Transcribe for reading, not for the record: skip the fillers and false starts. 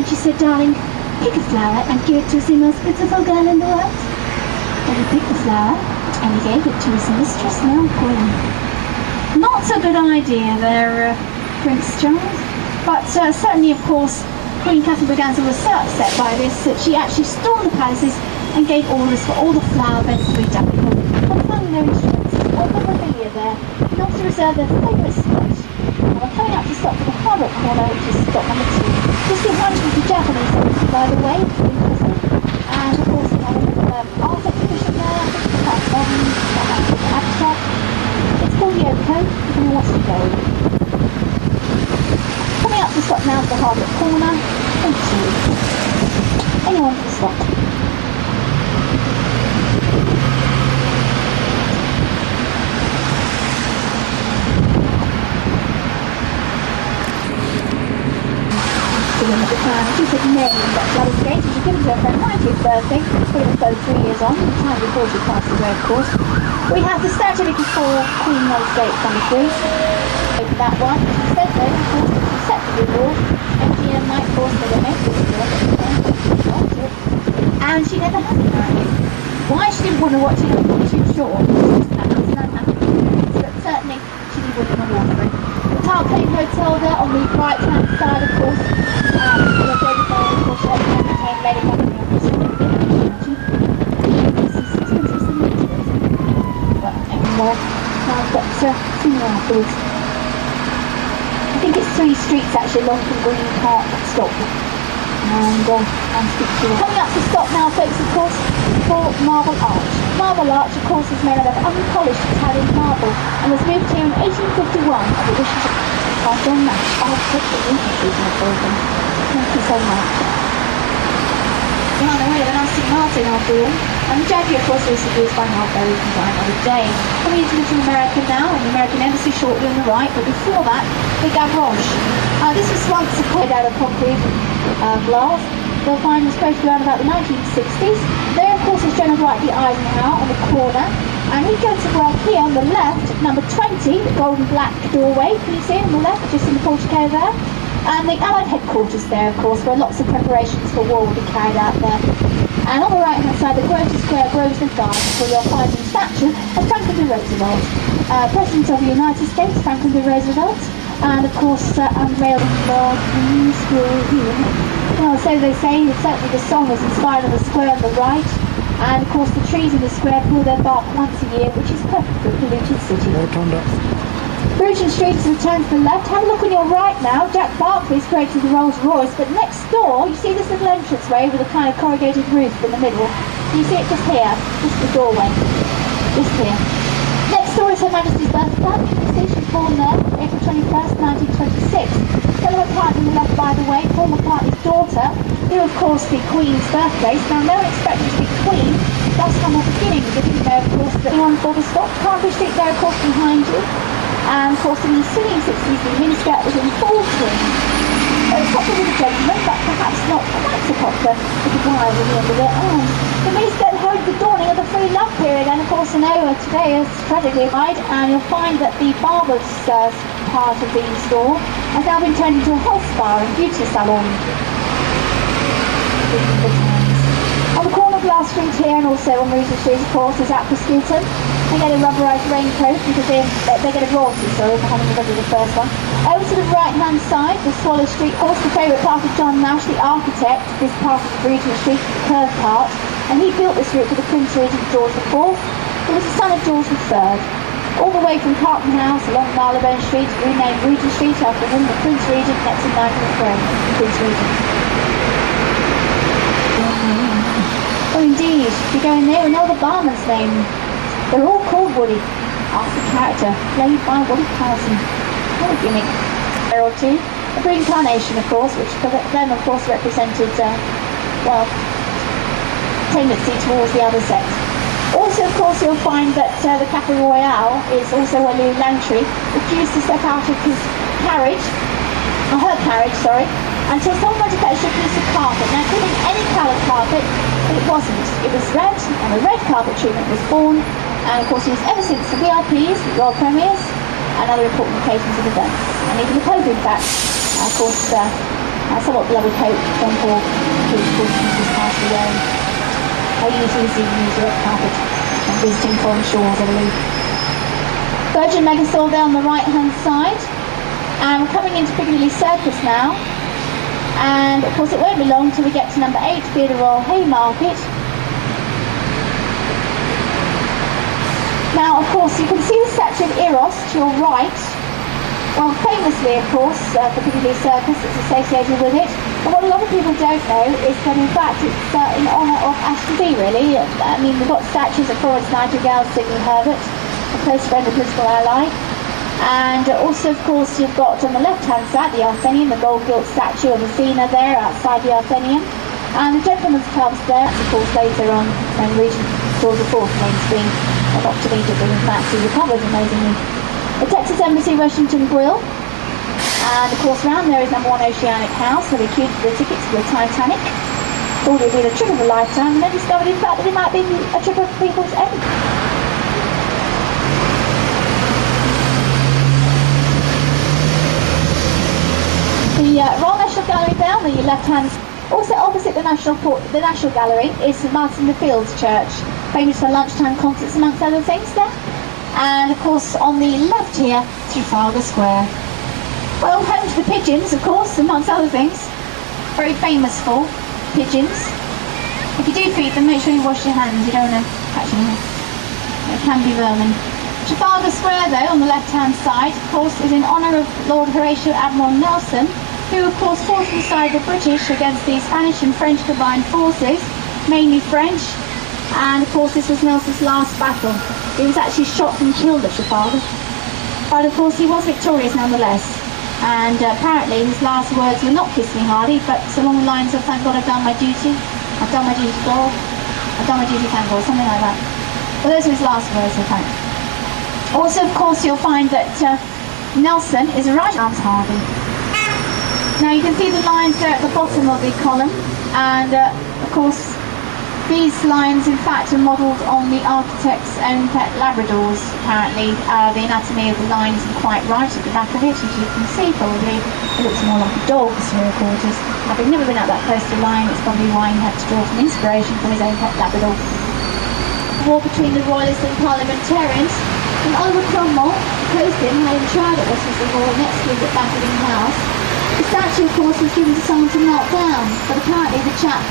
moment she said, "Darling, pick a flower and give it to the most beautiful girl in the world." And he picked the flower and he gave it to his mistress, now Queen. Not a good idea there, Prince Charles. But certainly, of course, Queen Catherine Braganza was so upset by this that she actually stormed the palaces and gave orders for all the flower beds to be dug for finding their instruments, all the memorabilia there, and also reserve their favourite spot. And we're coming up to stop for the Harbour Corner, which is stop number 2. Just behind us is the Japanese embassy, by the way, and of course we have an art exhibition there, quite modern, abstract. It's called the Yoko, if anyone wants to go. Coming up to stop now to the Harbour Corner. Thank you. Anyone can stop. She said name that Gladys Gates, which was given to her for her 90th birthday, put her both 3 years on, the time before she passed away, of course. We have the statue before Queen Gladys Gates number 3. Open that one. She said though, of course, that she set the wall, MGM might force her to make this wall, and she never has apparently. Why she didn't want to watch it, I'm not too sure. But certainly she didn't want to walk through. The Tarplane Hotel there on the right hand side, of course. Afterwards. I think it's 3 streets actually along from Green Park stop. And coming up to stop now, folks, of course, for Marble Arch. Marble Arch, of course, is made out of unpolished Italian marble and was moved here in 1851 at the wish of John Nash, Architect of Lincoln. Thank you so much. We're on the way of an Aston Martin after all. And the Jaguar, of course, was produced by Marlboro Design on the day. Coming into Little America now, and the American Embassy shortly on the right, but before that, the Gavroche. This was once made out of concrete glass. They'll find was supposed to be around about the 1960s. There, of course, is General Dwight Eisenhower on the corner. And he goes to work here on the left, number 20, the golden black doorway. Can you see it on the left, just in the portico there? And the Allied headquarters there, of course, where lots of preparations for war will be carried out there. And on the right hand side, the Grosvenor Square Grosvenor Gardens, where you'll find the statue of Franklin D. Roosevelt, President of the United States, Franklin D. Roosevelt, and of course unveiled in Lord Well, so they say, certainly the song was inspired on the square on the right, and of course the trees in the square pull their bark once a year, which is perfect for a polluted city. Bruton Street is returned to the left. Have a look on your right now. Jack Barclay's created the Rolls Royce, but next door you see this little entranceway with a kind of corrugated roof in the middle. You see it just here, just the doorway, just here. Next door is Her Majesty's birth plaque. You can see she's born there, April 21st, 1926. Stella McCartney on the left, by the way, Paul McCartney's daughter, who of course the Queen's birthplace. Now no one expected to be Queen. That's from the beginning. We didn't know, of course, that anyone bought a stop. Cartwright Street there, of course, behind you. And of course in the ensuing 60s the miniskirt was in full swing. It was popular with the gentlemen, but perhaps not quite so popular with the guys at the end of it. The miniskirt heralded the dawning of the free love period, and of course I know today is tragically died, and you'll find that the barber's part of the store has now been turned into a health spa and beauty salon. On the corner of Glass Street here, and also on Regent Street, of course, is Aqua Scutum. They get a rubberised raincoat because they get a royalty, sorry, for having the first one. Over to the right-hand side, the Swallow Street, of course, the favourite part of John Nash, the architect, this part of Regent Street, the curved part, and he built this route for the Prince Regent George IV, who was the son of George III. All the way from Carlton House along Marylebone Street, renamed Regent Street after him, the Prince Regent next in line to the throne, the Prince Regent. Oh indeed, if you go in there, we know the barman's name. They're all called Woody, after character, played by Woody Carson. What a gimmick. There or two. A green carnation, of course, which for them, of course, represented, well, tendency towards the other sex. Also, of course, you'll find that the Cafe Royale is also where Louis Langtry refused to step out of his carriage, or her carriage, sorry, until someone went to fetch a piece of carpet. Now, it could have been any coloured carpet, but it wasn't. It was red, and the red carpet treatment was born. And of course used ever since the VIPs, the Royal Premiers, and other important occasions and events. And even the Pope, in fact, of course, somewhat beloved Pope John Paul, who of course just passed away. I usually see the red carpet and visiting foreign shores, I believe. Virgin Megastore there on the right hand side. And we're coming into Piccadilly Circus now. And of course it won't be long till we get to number 8, Theatre Royal Haymarket. Now of course you can see the statue of Eros to your right. Well, famously of course the Piccadilly Circus is associated with it. But what a lot of people don't know is that in fact it's in honour of Ashton B really. I mean we've got statues of Florence Nightingale, Sidney Herbert, a close friend and political ally. And also, of course, you've got on the left-hand side the Athenaeum, the gold-gilt statue of Athena there outside the Athenaeum. And the gentleman's clubs there, of course, later on when Regent George IV name's been, well, not immediately, in fact, he recovered amazingly. The Texas Embassy Washington Grill. And, of course, around there is number 1 Oceanic House, where they queued for the tickets for the Titanic. Thought it would be the trip of a lifetime, and then discovered, in fact, that it might be a trip of people's own. The Royal National Gallery there on the left hand. Also opposite the National Gallery is St Martin the Fields Church, famous for lunchtime concerts amongst other things there. And of course on the left here, Trafalgar Square. Well, home to the pigeons, of course, amongst other things. Very famous for pigeons. If you do feed them, make sure you wash your hands. You don't want to catch them. It can be vermin. Trafalgar Square, though, on the left-hand side, of course, is in honour of Lord Horatio Admiral Nelson, who, of course, fought alongside the British against the Spanish and French combined forces, mainly French, and, of course, this was Nelson's last battle. He was actually shot and killed at Trafalgar, but, of course, he was victorious nonetheless, and apparently his last words were not "Kiss me, Hardy," but along the lines of "Thank God I've done my duty, I've done my duty to God, I've done my duty, thank God," something like that. Well, those were his last words, in fact. Also, of course, you'll find that Nelson is a right-armed Hardy. Now, you can see the lines there at the bottom of the column, and, of course, these lines, in fact, are modelled on the architect's own pet Labradors, apparently. The anatomy of the line isn't quite right at the back of it, as you can see, probably. It looks more like a dog's forequarters. Having never been up that close to the line, it's probably why he had to draw some inspiration from his own pet Labrador. The war between the Royalists and Parliamentarians. And Oliver Cromwell, opposed him, having tried at Westminster Hall next to him at Buckingham House. The statue, of course, was given to someone to melt down, but apparently the chap